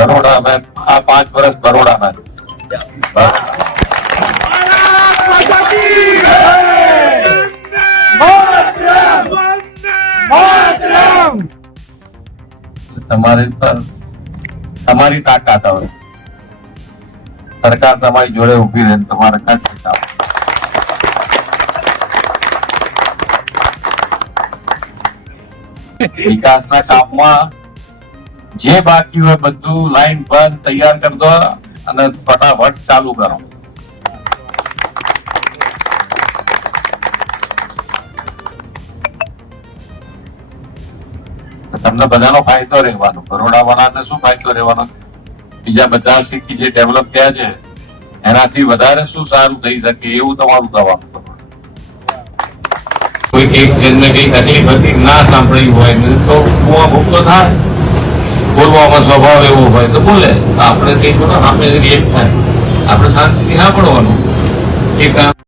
બરોડા મેં આ 5 વર્ષ બરોડામાં તમારી પર તમારી તાકાત આવે, સરકાર તમારી જોડે ઉભી રહે, તમારે કાંઈ આવે. વિકાસના કામમાં જે બાકી હોય બધું લાઈન બંધ તૈયાર કરી દો અને ફટાફટ ચાલુ કરો. તમને બધાનો ફાયદો રહેવાનો. બરોડા વાળાને શું ફાયદો રહેવાનો? બીજા બધા સિટી જે ડેવલપ થયા છે એનાથી વધારે શું સારું થઈ શકે એવું તમારું થવાનું. કોઈ એક જણને કઈ તકલીફ હતી ના સાંભળી હોય તો ભૂખતો થાય, બોલવામાં સ્વભાવ એવો હોય તો બોલે, આપણે કઈ સામે રિએક્ટ થાય, આપણે શાંતિથી સાંભળવાનું.